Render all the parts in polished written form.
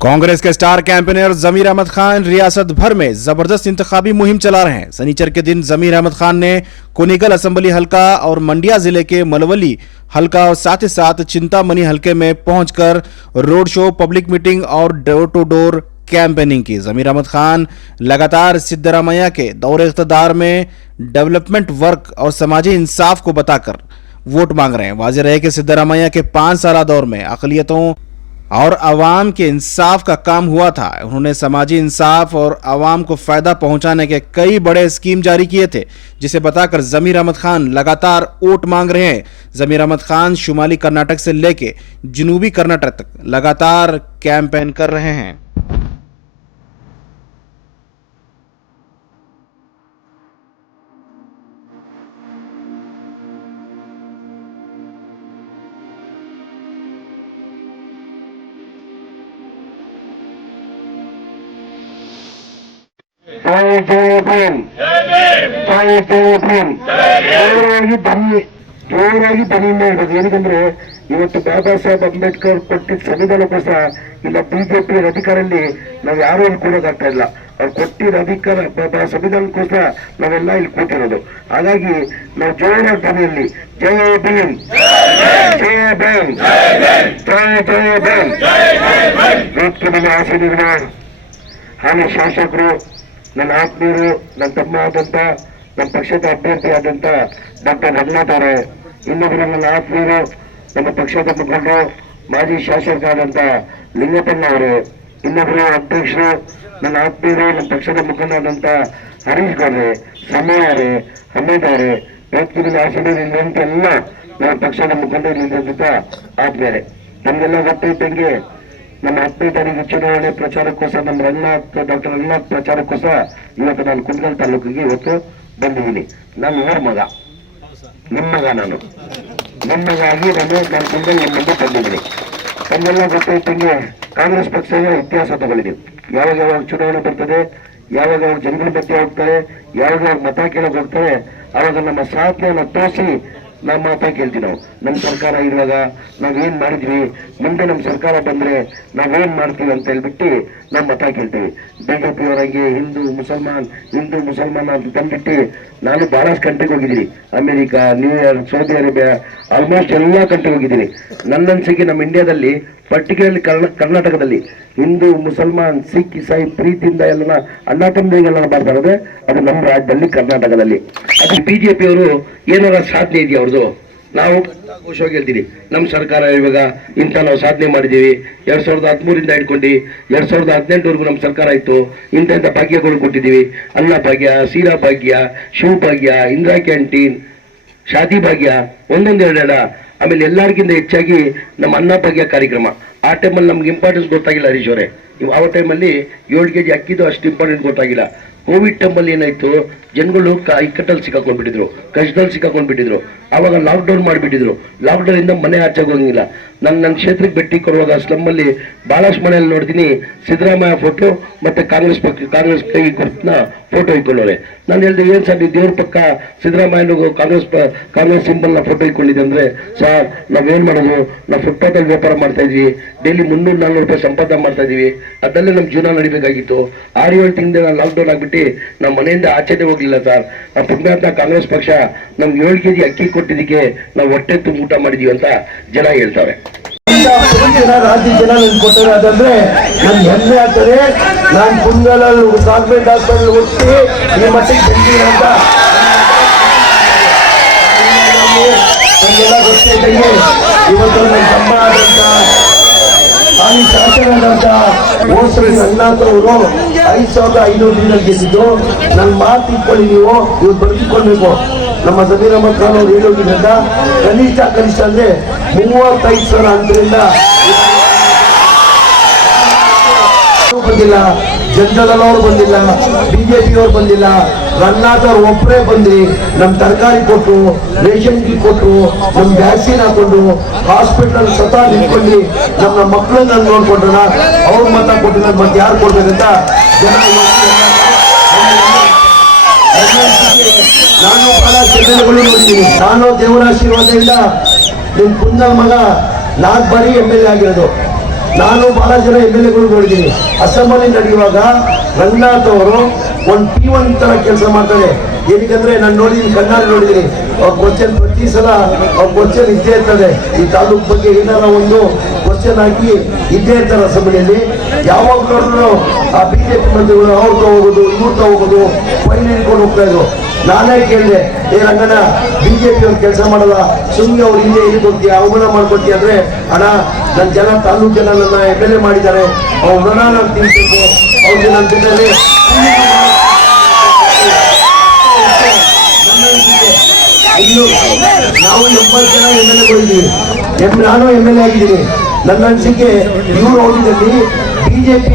कांग्रेस के star campaigner जमीर अहमद खान रियासत भर में जबरदस्त इंतखाबी मुहिम चला रहे हैं। शनिचर के दिन जमीर अहमद खान ने कुनिगल असेंबली हलका और मंडिया जिले के मलवली हलका और साथ ही साथ चिंतामणि हलके में पहुंचकर रोड शो, पब्लिक मीटिंग और डोर टू डोर कैंपेनिंग की। जमीर अहमद खान लगातार सिद्धरामैया के दौरे इख्तिदार में डेवलपमेंट वर्क और समाजी इंसाफ को बताकर वोट मांग रहे हैं। वाज़ेह रहे कि सिद्धरामैया के 5 साल दौर में अक़लियतों और अवाम के इंसाफ का काम हुआ था। उन्होंने समाजी इंसाफ और अवाम को फायदा पहुंचाने के कई बड़े स्कीम जारी किए थे, जिसे बताकर जमीर अहमद खान लगातार वोट मांग रहे हैं। जमीर अहमद खान शुमाली कर्नाटक से लेके जनूबी कर्नाटक तक लगातार कैंपेन कर रहे हैं। जय जय भीम, जय जय भीम। ಜೋರಾಗಿ ಧ್ವನಿಯಿಂದ ಇರೋದು ಏನಕ್ಕಂದ್ರೆ ಇವತ್ತು ಬಾಬಾ ಸಾಹೇಬ್ ಅಂಬೇಡ್ಕರ್ ಕೊಟ್ಟಿದ್ದ ಸಂವಿಧಾನಕ್ಕೋಸ್ಕರ ಇಲ್ಲ ಬಿಜೆಪಿ ಅಧಿಕಾರಲ್ಲಿ ನಾವು ಯಾರು ಇಲ್ಲಿ ಕೂಡೋದಾಗ್ತಾ ಇಲ್ಲ. ಅವ್ರು ಕೊಟ್ಟಿದ್ದ ಅಧಿಕಾರ ಸಂವಿಧಾನಕ್ಕೋಸ್ಕರ ನಾವೆಲ್ಲ ಇಲ್ಲಿ ಕೂತಿರೋದು. ಹಾಗಾಗಿ ನಾವು ಜೋರಾಗಿ ಧ್ವನಿಯಲ್ಲಿ ಜಯ ಭೀಮ್, ಜಯ ಭೀಮ್, ಜಯ ಜಯ ಭೀಮ್. ವೇದಿಕೆ ಮೇಲೆ ಆಸೀನರಾದ ಹಾಲಿ ಶಾಸಕರು, ನನ್ನ ಆತ್ಮೀಯರು, ನನ್ನ ತಮ್ಮ ಆದಂತ ನಮ್ಮ ಪಕ್ಷದ ಅಭ್ಯರ್ಥಿ ಆದಂತ ಡಾಕ್ಟರ್ ರಂಗನಾಥ್ ಅವರೇ, ಇನ್ನೊಬ್ಬರು ನನ್ನ ಆತ್ಮೀಯರು, ನಮ್ಮ ಪಕ್ಷದ ಮುಖಂಡರು, ಮಾಜಿ ಶಾಸಕರಾದಂತ ಲಿಂಗಪ್ಪಣ್ಣ ಅವರು, ಇನ್ನೊಬ್ಬರು ಅಧ್ಯಕ್ಷರು, ನನ್ನ ಆತ್ಮೀಯರು, ನಮ್ಮ ಪಕ್ಷದ ಮುಖಂಡರಾದಂತ ಹರೀಶ್ ಗೌಡ್ರೆ, ಸಮಯ ಅವರೇ, ಹಮೀದ್ ಅವರೇ, ವೇದಿಕೆ ಆಸೀನರಿಂದ ಎಲ್ಲ ನಮ್ಮ ಪಕ್ಷದ ಮುಖಂಡರಿಂದ ಆದ್ಮೇಲೆ ನಮ್ಗೆಲ್ಲ ಗೊತ್ತೈತಂಗೆ ನಮ್ಮ 10ನೇ ತಾರೀಕು ಚುನಾವಣೆ ಪ್ರಚಾರಕ್ಕೋಸ್ಕರ ನಮ್ಮ ಡಾಕ್ಟರ್ ರಂಗನಾಥ್ ಪ್ರಚಾರಕ್ಕೋಸ್ಕರ ಇವತ್ತು ನಾನು ಕುಂದಗೋಳ ತಾಲೂಕಿಗೆ ಇವತ್ತು ಬಂದಿದ್ದೀನಿ. ನಾನು ಊರ ಮಗ, ನಿಮ್ಮ ಮಗ, ನಾನು ನಿಮ್ಮ ಮಗ ಆಗಿ ನಾನು ಕುಂದಗೋಳ ಮುಂದೆ ಬಂದಿದ್ದೀನಿ. ನಮ್ಗೆಲ್ಲ ಗೊತ್ತೈತಂಗೆ ಕಾಂಗ್ರೆಸ್ ಪಕ್ಷದ ಇತಿಹಾಸ ತಗೊಂಡಿದ್ದೀವಿ. ಯಾವಾಗ ಚುನಾವಣೆ ಬರ್ತದೆ, ಯಾವಾಗ ಅವ್ರು ಜನಗಳ ಮಧ್ಯೆ ಹೋಗ್ತಾರೆ, ಯಾವಾಗ ಮತ ಕೇಳಕ್ ಹೋಗ್ತಾರೆ, ಅವಾಗ ನಮ್ಮ ಸಾಧನೆಯನ್ನ ತೋರಿಸಿ ನಾವು ಮಾತಾ ಕೇಳ್ತೀವಿ. ನಾವು ನಮ್ಮ ಸರ್ಕಾರ ಇರುವಾಗ ನಾವೇನ್ ಮಾಡಿದ್ವಿ, ಮುಂದೆ ನಮ್ಮ ಸರ್ಕಾರ ಬಂದ್ರೆ ನಾವೇನ್ ಮಾಡ್ತೀವಿ ಅಂತ ಹೇಳ್ಬಿಟ್ಟು ನಾವು ಮತ ಕೇಳ್ತೀವಿ. ಬಿಜೆಪಿ ಅವರಿಗೆ ಹಿಂದೂ ಮುಸಲ್ಮಾನ್ ಅಂತ ತಂದ್ಬಿಟ್ಟು ನಾನು ಬಹಳಷ್ಟು ಕಂಟ್ರಿಗೆ ಹೋಗಿದ್ದೀನಿ. America, New York, Saudi Arabia, almost ಎಲ್ಲಾ ಕಂಟ್ರಿಗೆ ಹೋಗಿದ್ದೀನಿ. ನನ್ನ ಅನ್ಸಿಕೆ ನಮ್ಮ ಇಂಡಿಯಾದಲ್ಲಿ, ಪರ್ಟಿಕ್ಯುಲರ್ಲಿ ಕರ್ನಾಟಕದಲ್ಲಿ ಹಿಂದೂ ಮುಸಲ್ಮಾನ್ ಸಿಖ್ ಇಸಾಯಿ ಪ್ರೀತಿಯಿಂದ ಎಲ್ಲ ಅಣ್ಣ ತಮ್ಮದಿಗೆಲ್ಲ ಮಾಡ್ತಾರೆ. ಅದು ನಮ್ಮ ರಾಜ್ಯದಲ್ಲಿ ಕರ್ನಾಟಕದಲ್ಲಿ. ಅದು ಬಿಜೆಪಿ ಅವರು ಏನಾರ ಸಾಧನೆ ಇದೆಯಾ ಅವ್ರದ್ದು? ನಾವು ಘೋಷವಾಗಿ ಹೇಳ್ತೀವಿ, ನಮ್ಮ ಸರ್ಕಾರ ಇವಾಗ ಇಂಥ ನಾವು ಸಾಧನೆ ಮಾಡಿದ್ದೀವಿ. 2013 ಹಿಡ್ಕೊಂಡು 2018ವರೆಗೂ ನಮ್ಮ ಸರ್ಕಾರ ಇತ್ತು. ಇಂಥ ಭಾಗ್ಯಗಳು ಕೊಟ್ಟಿದ್ದೀವಿ. ಅನ್ನ ಭಾಗ್ಯ, ಸೀರಾ ಭಾಗ್ಯ, ಶಿವ ಭಾಗ್ಯ, ಇಂದಿರಾ ಕ್ಯಾಂಟೀನ್, ಶಾದಿ ಭಾಗ್ಯ, ಒಂದೊಂದೆರಡೆರಡ. ಆಮೇಲೆ ಎಲ್ಲರಿಗಿಂತ ಹೆಚ್ಚಾಗಿ ನಮ್ಮ ಅನ್ನ ಭಾಗ್ಯ ಕಾರ್ಯಕ್ರಮ. ಆ ಟೈಮಲ್ಲಿ ನಮ್ಗೆ ಇಂಪಾರ್ಟೆನ್ಸ್ ಗೊತ್ತಾಗಿಲ್ಲ ಹರೀಶ್ ಅವರೇ. ಆ ಟೈಮಲ್ಲಿ 7 kg ಅಕ್ಕಿದು ಅಷ್ಟು ಇಂಪಾರ್ಟೆಂಟ್ ಗೊತ್ತಾಗಿಲ್ಲ. ಕೋವಿಡ್ ಟೈಮಲ್ಲಿ ಏನಾಯ್ತು, ಜನಗಳು ಇಕ್ಕಟ್ಟಲ್ಲಿ ಸಿಕ್ಕಾಕೊಂಡ್ಬಿಟ್ಟಿದ್ರು, ಕಷ್ಟದಲ್ಲಿ ಸಿಕ್ಕಾಕೊಂಡ್ಬಿಟ್ಟಿದ್ರು. ಆವಾಗ ಲಾಕ್ಡೌನ್ ಮಾಡಿಬಿಟ್ಟಿದ್ರು. ಲಾಕ್ಡೌನ್ ಇಂದ ಮನೆ ಆಚೆಗೆ ಹೋಗಿಲ್ಲ. ನನ್ನ ಕ್ಷೇತ್ರಕ್ಕೆ ಭೇಟಿ ಕೊಡುವಾಗ ಸ್ಲಮ್ಮಲ್ಲಿ ಬಹಳಷ್ಟು ಮನೆಯಲ್ಲಿ ನೋಡ್ತೀನಿ ಸಿದ್ದರಾಮಯ್ಯ ಫೋಟೋ ಮತ್ತೆ ಕಾಂಗ್ರೆಸ್ ಕೈ ಗುರುತನ್ನ ಫೋಟೋ ಇಟ್ಕೊಳ್ಳೋರೆ. ನಾನು ಹೇಳಿದೆ, ಏನ್ ಸರ್ ನೀವು ದೇವ್ರ ಪಕ್ಕ ಸಿದ್ದರಾಮಯ್ಯ ಕಾಂಗ್ರೆಸ್ ಸಿಂಬಲ್ ನ ಫೋಟೋ ಇಟ್ಕೊಂಡಿದ್ದೆ ಅಂದ್ರೆ, ಸರ್ ನಾವೇನ್ ಮಾಡೋದು, ನಾವು ಫುಟ್ಪಾತ್ ಅಲ್ಲಿ ವ್ಯಾಪಾರ ಮಾಡ್ತಾ ಇದ್ವಿ, ಡೈಲಿ 300-400 ರೂಪಾಯಿ ಸಂಪಾದನೆ ಮಾಡ್ತಾ ಇದೀವಿ. ಅದಲ್ಲೇ ನಮ್ ಜೀವನ ನಡಿಬೇಕಾಗಿತ್ತು. 6-7 ತಿಂಗಳಿಂದ ನಾನು ಲಾಕ್ಡೌನ್ ಆಗ್ಬಿಟ್ಟು ನಮ್ಮ ಮನೆಯಿಂದ ಆಚೆನೆ ಹೋಗ್ಲಿಲ್ಲ ಸರ್. ನಮ್ಮ ಪುಣ್ಯಾತ್ಮ ಕಾಂಗ್ರೆಸ್ ಪಕ್ಷ ನಮ್ಗೆ 7 kg ಅಕ್ಕಿ ಕೊಟ್ಟಿದ್ದಕ್ಕೆ ನಾವು ಹೊಟ್ಟೆ ತುಂಬ ಊಟ ಮಾಡಿದೀವಿ ಅಂತ ಜನ ಹೇಳ್ತಾರೆ. ರಾಜ್ಯ ಜನ ನನ್ಗೆ ಕೊಟ್ಟರೆ ಅದಂದ್ರೆ ನನ್ಗೆ ಹೆಮ್ಮೆ ಆಗ್ತದೆ. ನಾನು ಕುಂದಗೋಳಲ್ಲಿ ಗೌರ್ಮೆಂಟ್ ಹಾಸ್ಪಿಟಲ್ ಹುಟ್ಟಿ ಈ ಮಟ್ಟಿಗೆ ಬಂದಿದ್ದೀನಿ ಅಂತ ನಮಗೆಲ್ಲ ಗೊತ್ತಿದ್ದಂಗೆ ಇವತ್ತು ನನ್ನ ತಮ್ಮ ಆದಂತ ಹಾಲಿ ಶಾಸಕರಾದಂತ ಓಸರಿ ರಂಗನಾಥ್ ಅವರು 5500 ಗೆದ್ದಿದ್ದು. ನನ್ನ ಮಾತು ಇಟ್ಕೊಳ್ಳಿ, ನೀವು ಇವತ್ತು ಬರೆದುಕೊಳ್ಬೇಕು. ನಮ್ಮ ಜಮೀರ್ ಅಹಮದ್ ಖಾನ್ ಅವರು ಹೇಳೋದ್ರಿಂದ ಕನಿಷ್ಠ ಅಂದ್ರೆ 35,000 ಅಂತರಿಂದ ಬಂದಿಲ್ಲ, ಜನತಾದಳ ಅವರು ಬಂದಿಲ್ಲ, ಬಿಜೆಪಿ ಅವರು ಬಂದಿಲ್ಲ, ರಂಗನಾಥ್ ಅವ್ರು ಒಬ್ಬರೇ ಬಂದ್ರಿ. ನಮ್ ತರಕಾರಿ ಕೊಟ್ರು, ರೇಷನ್ ಕಿ ಕೊಟ್ರು, ನಮ್ ವ್ಯಾಕ್ಸಿನ್ ಹಾಕೊಂಡು ಹಾಸ್ಪಿಟಲ್ ಸ್ವತಃ ನಿಂತ್ಕೊಂಡು ನಮ್ಮ ಮಕ್ಕಳನ್ನ ನೋಡ್ಕೊಂಡ್ರ ಅವ್ರ ಮತ ಕೊಟ್ಟು ನನ್ ಮತ್ತೆ ಯಾರು ಕೊಡ್ಬೇಕಂತ ಜನ. ನಾನು ಬಹಳ ಚರ್ಚೆಗಳು ನೋಡ್ತೀನಿ. ನಾನು ದೇವರ ಆಶೀರ್ವಾದದಿಂದ ನಿಮ್ ಕುಂದಲ್ ಮಗ 4 ಬಾರಿ MLA ಆಗಿರೋದು. ನಾನು ಬಹಳ ಜನ MLA ನೋಡಿದ್ದೀನಿ. ಅಸೆಂಬ್ಲಿ ನಡೆಯುವಾಗ ರಂಗನಾಥ್ ಅವರು ಒಂದು P1 ತರ ಕೆಲಸ ಮಾಡ್ತಾರೆ. ಏನಕ್ಕಂದ್ರೆ ನಾನು ನೋಡಿದ್ದೀನಿ, ಕಣ್ಣಾರೆ ನೋಡಿದ್ದೀನಿ. ಅವ್ರ ಕ್ವಶನ್ ಪ್ರತಿ ಸಲ ಅವ್ರ ಕ್ವಶನ್ ಇದ್ದೇ ಇರ್ತದೆ. ಈ ತಾಲೂಕ್ ಬಗ್ಗೆ ಏನಾರ ಒಂದು ಕ್ವಶನ್ ಹಾಕಿ ಇದ್ದೇ ಇರ್ತಾರೆ ಅಸೆಂಬ್ಲಿಯಲ್ಲಿ. ಯಾವಾಗ ನೋಡಿದ್ರು ಆ BJP ಮಂತ್ರಿಗಳು ಅವ್ರು ಹೋಗೋದು, ಇವ್ರು ಹೋಗೋದು, ಫೈಲ್ ಹಿಡ್ಕೊಂಡು ಹೋಗ್ತಾ ಇದ್ರು. ನಾನೇ ಕೇಳಿದೆ, ರಂಗಣ್ಣ BJP ಅವ್ರು ಕೆಲಸ ಮಾಡಲ್ಲ, ಸುಮ್ಮನೆ ಅವ್ರು ಹಿಂದೆ ಇಲ್ಲಿ ಕೊಡ್ತೀಯ, ಅವಮಾನ ಮಾಡ್ಕೊಡ್ತೀಯ ಅಂದ್ರೆ, ಅಣ್ಣ ನನ್ನ ಜನ ತಾಲೂಕು ಜನ ನನ್ನ MLA ಮಾಡಿದ್ದಾರೆ, ಅವ್ರ ಋಣ ನಾನು ತಿನ್ಬೇಕು, ಅವ್ರಿಗೆ ನನ್ನ ಜೊತೆಲಿ ನಾವು 70 ಜನ MLA ನಾನು MLA ಆಗಿದ್ದೀನಿ. ನನ್ನ ಅನಿಸಿಕೆ ಇವರು ಹೋಗಿದ್ದಲ್ಲಿ ಬಿಜೆಪಿ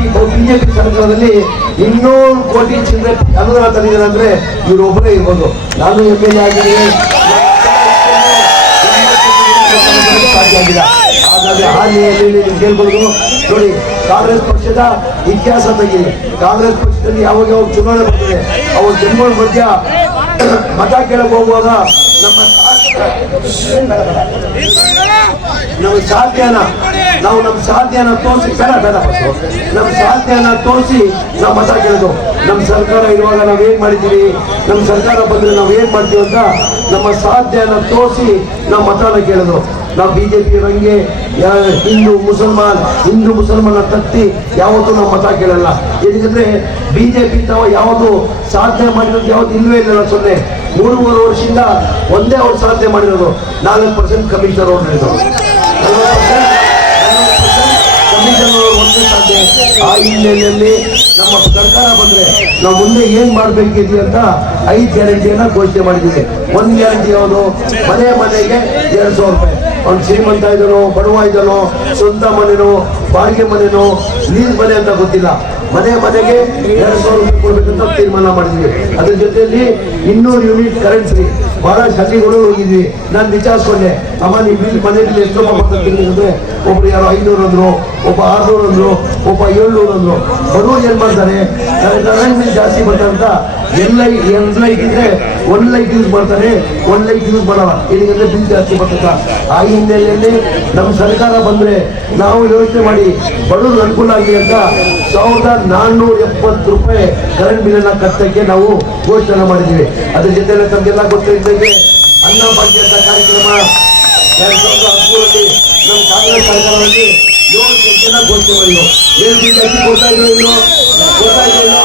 ಸರ್ಕಾರದಲ್ಲಿ 200 ಕೋಟಿ ಚಿಲ್ಲರೆ ಅನುದಾನ ತಂದಿದ್ದಾರೆ ಅಂದ್ರೆ ಇವರು ಒಬ್ಬರೇ ಇರ್ಬೋದು. ನಾನು MLA ಆಗಿದ್ದೀನಿ, ಸಾಧ್ಯ ಆಗಿಲ್ಲ. ಹಾಗಾಗಿ ಹಾಲಿ ಕೇಳ್ಬೋದು ನೋಡಿ, ಕಾಂಗ್ರೆಸ್ ಪಕ್ಷದ ಇತಿಹಾಸ ತೆಗೀರಿ. ಕಾಂಗ್ರೆಸ್ ಪಕ್ಷದಲ್ಲಿ ಯಾವಾಗ ಚುನಾವಣೆ ಬರ್ತದೆ, ಅವ್ರ ಜನಗಳ ಮಧ್ಯ ಮತ ಕೇಳಕ್ ಹೋಗುವಾಗ ನಮ್ಮ ಸಾಧ್ಯನ ನಮ್ಮ ಸಾಧ್ಯನ ತೋರಿಸಿ ನಮ್ಮ ಸಾಧ್ಯನ ತೋರಿಸಿ ನಾವು ಮತ ಕೇಳೋದು. ನಮ್ಮ ಸರ್ಕಾರ ಇರುವಾಗ ನಾವೇನ್ ಮಾಡಿದ್ದೀವಿ, ನಮ್ಮ ಸರ್ಕಾರ ಬಂದ್ರೆ ನಾವು ಏನ್ ಮಾಡ್ತೀವಿ ಅಂತ ನಮ್ಮ ಸಾಧ್ಯನ ತೋರಿಸಿ ನಾವು ಮತನ ಕೇಳೋದು. ನಾವು BJP ರಂಗೆ ಹಿಂದೂ ಮುಸಲ್ಮಾನ ತತ್ತಿ ಯಾವತ್ತೂ ನಾವು ಮತ ಕೇಳಲ್ಲ. ಏಕೆಂದ್ರೆ BJP ತಾವ ಯಾವುದು ಸಾಧನೆ ಮಾಡಿರೋದು ಯಾವತ್ತು ಇಲ್ವೇ ಇಲ್ಲ. 3.5 ವರ್ಷದಿಂದ ಒಂದೇ ಅವ್ರು ಸಾಧನೆ ಮಾಡಿರೋದು 4% ಕಮಿಷನರ್ ಅವ್ರು ನಡೆದರು. 40% ಕಮಿಷನರ್ ಒಂದೇ ಸಾಧ್ಯ. ಆ ಹಿನ್ನೆಲೆಯಲ್ಲಿ ನಮ್ಮ ಸರ್ಕಾರ ಬಂದ್ರೆ ನಾವು ಮುಂದೆ ಏನ್ ಮಾಡ್ಬೇಕಿದೆ ಅಂತ 5 ಗ್ಯಾರಂಟಿಯನ್ನ ಘೋಷಣೆ ಮಾಡಿದ್ದೀವಿ. 1 ಗ್ಯಾರಂಟಿ ಯಾವುದು, ಮನೆಗೆ 2,000 ರೂಪಾಯಿ. ಅವ್ನು ಶ್ರೀಮಂತ ಇದ್ದನೋ ಬಡವ ಇದ್ದನೋ, ಸ್ವಂತ ಮನೆನೋ ಬಾಡಿಗೆ ಮನೆನೋ ಲೀಸ್ ಮನೆ ಅಂತ ಗೊತ್ತಿಲ್ಲ, ಮನೆಗೆ 2,000 ರೂಪಾಯಿ ಕೊಡ್ಬೇಕಂತ ತೀರ್ಮಾನ ಮಾಡಿದ್ವಿ. ಅದ್ರ ಜೊತೆಯಲ್ಲಿ 200 ಯೂನಿಟ್ ಕರೆಂಟ್ ಫ್ರೀ. ಬಹಳ ಹಳ್ಳಿಗಳು ಹೋಗಿದ್ವಿ, ನಾನು ವಿಚಾರಿಸ್ಕೊಂಡೆ, ಅಮ್ಮ ನೀವು ಬಿಲ್ ಮನೆಯಲ್ಲಿ ಎಷ್ಟು ರೂಪಾಯಿ ಬರ್ತದೆ ಅಂದ್ರೆ, ಒಬ್ರು ಯಾರೋ 500 ಅಂದ್ರು, ಒಬ್ಬ 600 ಅಂದ್ರು, ಒಬ್ಬ 700 ಅಂದ್ರು. ಬಡವರು ಏನ್ ಮಾಡ್ತಾರೆ, ಕರೆಂಟ್ ಬಿಲ್ ಜಾಸ್ತಿ ಬರ್ತಾರಂತ ಎಲ್ಲ ಇದ್ರೆ 1 ಲೈಟ್ ಯೂಸ್ ಮಾಡ್ತಾರೆ, 1 ಲೈಟ್ ಯೂಸ್ ಮಾಡಲ್ಲ. ಏನಕ್ಕೆ ಬಿಲ್ ಜಾಸ್ತಿ ಬರ್ತದ. ಆ ಹಿನ್ನೆಲೆಯಲ್ಲಿ ನಮ್ಮ ಸರ್ಕಾರ ಬಂದ್ರೆ ನಾವು ಯೋಚನೆ ಮಾಡಿ ಬಡವರು ಅನುಕೂಲ ಆಗಲಿ ಅಂತ 1,470 ರೂಪಾಯಿ ಕರೆಂಟ್ ಬಿಲ್ ಅನ್ನ ಕಟ್ಟಕ್ಕೆ ನಾವು ಘೋಷಣೆ ಮಾಡಿದ್ದೀವಿ. ಅದ್ರ ಜೊತೆ ತಮಗೆಲ್ಲ ಗೊತ್ತಿದ್ದಂಗೆ ಅನ್ನ ಭಾಗ್ಯ ಅಂತ ಕಾರ್ಯಕ್ರಮ 2013ರಲ್ಲಿ ನಮ್ಮ ಕಾಂಗ್ರೆಸ್ ಸರ್ಕಾರದಲ್ಲಿ 7 ಜನ ಘೋಷಣೆ ಮಾಡಿದ್ರು. ಏನು ಬಿಲ್ ಜಾಸ್ತಿ ಕೊಡ್ತಾ ಇದ್ರು, ಇನ್ನು ಕೊಡ್ತಾ ಇದ್ರು.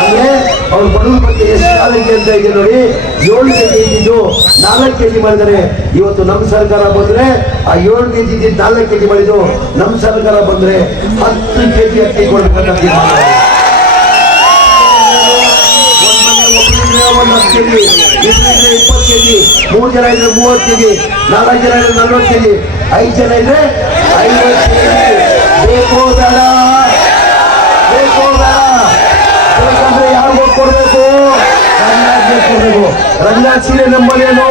ಅಂದ್ರೆ ಅವ್ರ ಬಡವರ ಬಗ್ಗೆ ಎಷ್ಟು ಕಾಲಕ್ಕೆ ಅಂತ ಇದೆ ನೋಡಿ. 7 ಕೆಜಿ ಇದ್ದಿದ್ದು 4 ಕೆಜಿ ಮಾಡಿದ್ದಾರೆ. ಇವತ್ತು ನಮ್ಮ ಸರ್ಕಾರ ಬಂದ್ರೆ ಆ 7 ಕೆಜಿ ಇದ್ದಿದ್ದು 4 ಕೆಜಿ ಮಾಡಿದ್ದು. ನಮ್ಮ ಸರ್ಕಾರ ಬಂದ್ರೆ 10 ಕೆಜಿ ಅಕ್ಕಿ ಕೊಡ್ಬೇಕಂತ ತೀರ್ಮಾನ. 10 ಕೆಜಿ, 20 ಕೆಜಿ, 3 ಜನ ಇದ್ರೆ 30 ಕೆಜಿ, 4 ಜನ ಇದ್ರೆ 40 ಕೆಜಿ, 5 ಜನ ಇದ್ರೆ 50 ಕೆಜಿ. ಬೇಕೋ ಬೇಡ ಬೇಕಂದ್ರೆ ಯಾರಿಗೂ ಕೊಡ್ಬೇಕು, ಕೊಡ್ಬೇಕು. ರಂಗನಾಥ್ ಸೀರೆ ನಂಬರೇನು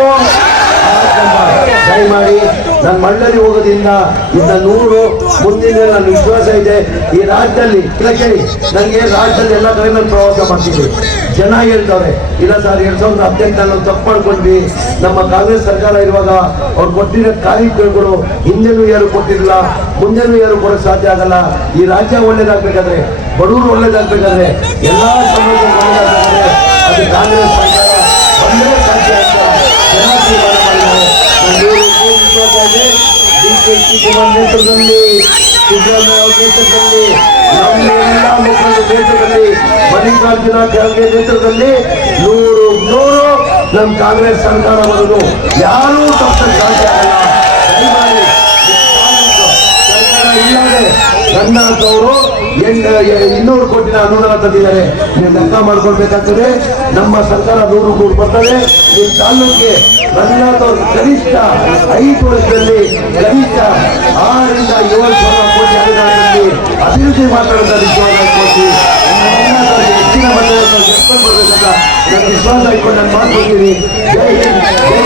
ದಯಮಾಡಿ ನಾನು ಮಳ್ಳಲ್ಲಿ ಹೋಗೋದ್ರಿಂದ ಇನ್ನ 100 ಮುಂದಿನ ನನ್ನ ವಿಶ್ವಾಸ ಇದೆ. ಈ ರಾಜ್ಯದಲ್ಲಿ ಕೇಳಿ, ನನಗೆ ರಾಜ್ಯದಲ್ಲಿ ಎಲ್ಲ ಕಡೆ ನಾನು ಪ್ರವಾಸ ಮಾಡ್ತೀನಿ. ಜನ ಹೇಳ್ತಾರೆ, ಇಲ್ಲ ಸರ್ 2018 ನಾವು ತಪ್ಪು ಮಾಡ್ಕೊಂಡ್ವಿ, ನಮ್ಮ ಕಾಂಗ್ರೆಸ್ ಸರ್ಕಾರ ಇರುವಾಗ ಅವ್ರು ಕೊಟ್ಟಿರೋ ಕಾರ್ಯಕ್ರಮಗಳು ಹಿಂದೆನೂ ಯಾರು ಕೊಟ್ಟಿರಲಿಲ್ಲ, ಮುಂದೆನೂ ಯಾರು ಕೊಡೋಕೆ ಸಾಧ್ಯ ಆಗಲ್ಲ. ಈ ರಾಜ್ಯ ಒಳ್ಳೇದಾಗ್ಬೇಕಾದ್ರೆ, ಬಡವರು ಒಳ್ಳೇದಾಗ್ಬೇಕಾದ್ರೆ, ಎಲ್ಲಾ ಸಮಾಜ ಒಳ್ಳೇದಾಗ್ಬೇಕಾದ್ರೆ ಅದು ಕಾಂಗ್ರೆಸ್ ಸರ್ಕಾರ ಒಂದೇ ಸಾಧ್ಯ ಅಂತ ಜನ ತೀರ್ಮಾನ ಮಾಡಿದ್ದಾರೆ. ನೇತೃತ್ವದಲ್ಲಿ, ಸಿದ್ದರಾಮಯ್ಯ ಅವರ ನೇತೃತ್ವದಲ್ಲಿ, ನಮ್ಮ ಎಲ್ಲ ಮುಖಂಡರ ನೇತೃತ್ವದಲ್ಲಿ, ಮಲ್ಲಿಕಾರ್ಜುನ ಖರ್ಗೆ ನೇತೃತ್ವದಲ್ಲಿ 100 ನಮ್ಮ ಕಾಂಗ್ರೆಸ್ ಸರ್ಕಾರ ಬರೋದು ಯಾರೂ ತಪ್ಪಕ್ಕೆ ಸಾಧ್ಯ ಆಗಲ್ಲ. ಸರ್ಕಾರ ಇಲ್ಲದೆ ರಂಗನಾಥ್ ಅವರು 200 ಕೋಟಿ ಅನುದಾನ ತಂದಿದ್ದಾರೆ. ನೀವು ಲೆಕ್ಕ ಮಾಡ್ಕೊಳ್ಬೇಕಾಗ್ತದೆ. ನಮ್ಮ ಸರ್ಕಾರ 100 ಕೋಟಿ ಬರ್ತದೆ. ನಿಮ್ಮ ತಾಲೂಕಿಗೆ ರಂಗನಾಥ್ ಅವರು ಕನಿಷ್ಠ 5 ವರ್ಷದಲ್ಲಿ ಕನಿಷ್ಠ 6 ರಿಂದ 7 ಸಾವಿರ ಕೋಟಿ ಅನುದಾನದಲ್ಲಿ ಅಭಿವೃದ್ಧಿ ಮಾತಾಡೋದ ವಿಶ್ವಾಸ ಇಟ್ಕೊಳ್ತೀವಿ. ಹೆಚ್ಚಿನ ಮಟ್ಟದಲ್ಲಿ ಬರ್ಬೇಕಂತ ನನ್ನ ವಿಶ್ವಾಸ ಇಟ್ಕೊಂಡು ನಾನು ಮಾಡ್ಕೊಳ್ತೀನಿ. ಜೈ ಹಿಂದ್, ಜೈ